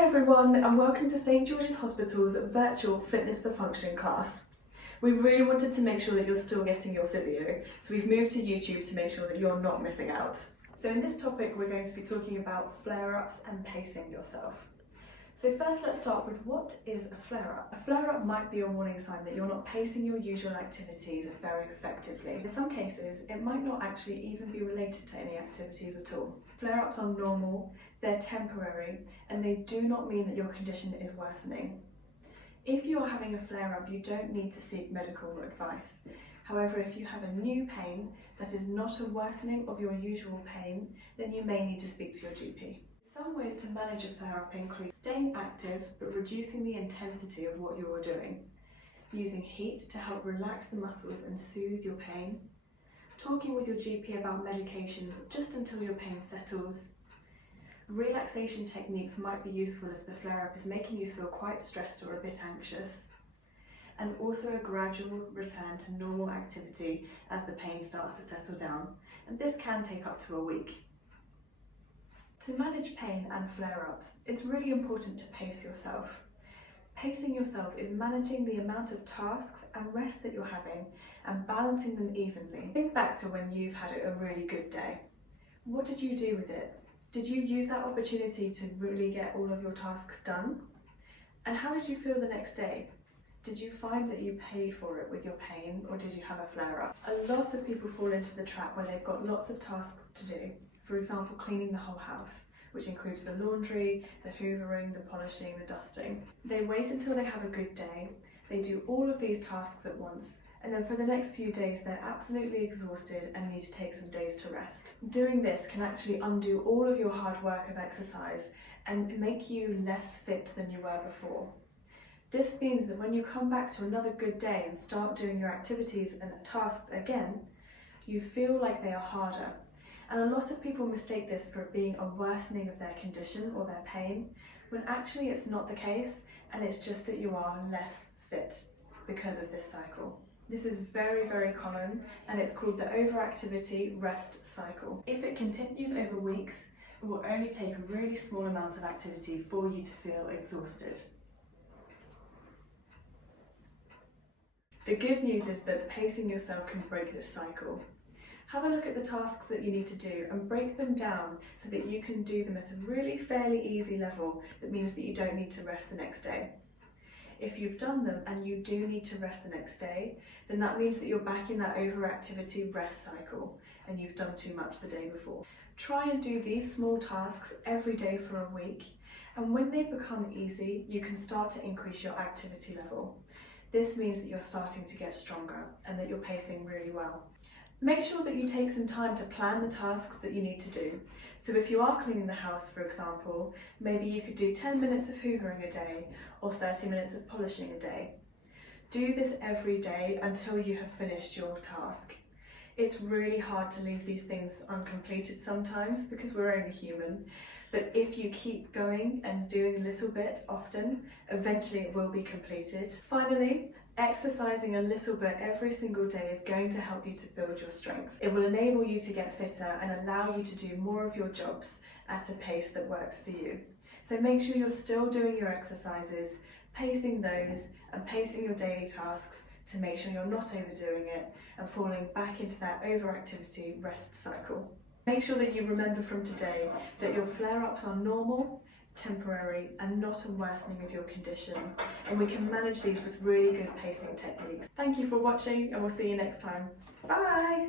Hi everyone, and welcome to St George's Hospital's virtual Fitness for Function class. We really wanted to make sure that you're still getting your physio, so we've moved to YouTube to make sure that you're not missing out. So in this topic we're going to be talking about flare-ups and pacing yourself. So first let's start with, what is a flare-up? A flare-up might be a warning sign that you're not pacing your usual activities very effectively. In some cases it might not actually even be related to any activities at all. Flare-ups are normal, they're temporary, and they do not mean that your condition is worsening. If you're having a flare-up, you don't need to seek medical advice. However, if you have a new pain that is not a worsening of your usual pain, then you may need to speak to your GP. Some ways to manage a flare-up include staying active but reducing the intensity of what you're doing, using heat to help relax the muscles and soothe your pain, talking with your GP about medications just until your pain settles. Relaxation techniques might be useful if the flare-up is making you feel quite stressed or a bit anxious, and also a gradual return to normal activity as the pain starts to settle down, and this can take up to a week. To manage pain and flare-ups, it's really important to pace yourself. Pacing yourself is managing the amount of tasks and rest that you're having and balancing them evenly. Think back to when you've had a really good day. What did you do with it? Did you use that opportunity to really get all of your tasks done? And how did you feel the next day? Did you find that you paid for it with your pain, or did you have a flare-up? A lot of people fall into the trap where they've got lots of tasks to do. For example, cleaning the whole house, which includes the laundry, the hoovering, the polishing, the dusting. They wait until they have a good day, they do all of these tasks at once, and then for the next few days they're absolutely exhausted and need to take some days to rest. Doing this can actually undo all of your hard work of exercise and make you less fit than you were before. This means that when you come back to another good day and start doing your activities and tasks again, you feel like they are harder. And a lot of people mistake this for being a worsening of their condition or their pain, when actually it's not the case, and it's just that you are less fit because of this cycle. This is very, very common, and it's called the overactivity rest cycle. If it continues over weeks, it will only take a really small amount of activity for you to feel exhausted. The good news is that pacing yourself can break this cycle. Have a look at the tasks that you need to do and break them down so that you can do them at a really fairly easy level that means that you don't need to rest the next day. If you've done them and you do need to rest the next day, then that means that you're back in that overactivity rest cycle and you've done too much the day before. Try and do these small tasks every day for a week, and when they become easy, you can start to increase your activity level. This means that you're starting to get stronger and that you're pacing really well. Make sure that you take some time to plan the tasks that you need to do. So if you are cleaning the house, for example, maybe you could do 10 minutes of hoovering a day or 30 minutes of polishing a day. Do this every day until you have finished your task. It's really hard to leave these things uncompleted sometimes because we're only human, but if you keep going and doing a little bit often, eventually it will be completed. Finally, exercising a little bit every single day is going to help you to build your strength. It will enable you to get fitter and allow you to do more of your jobs at a pace that works for you. So make sure you're still doing your exercises, pacing those and pacing your daily tasks to make sure you're not overdoing it and falling back into that overactivity rest cycle. Make sure that you remember from today that your flare-ups are normal, temporary, and not a worsening of your condition, and we can manage these with really good pacing techniques. Thank you for watching, and we'll see you next time. Bye!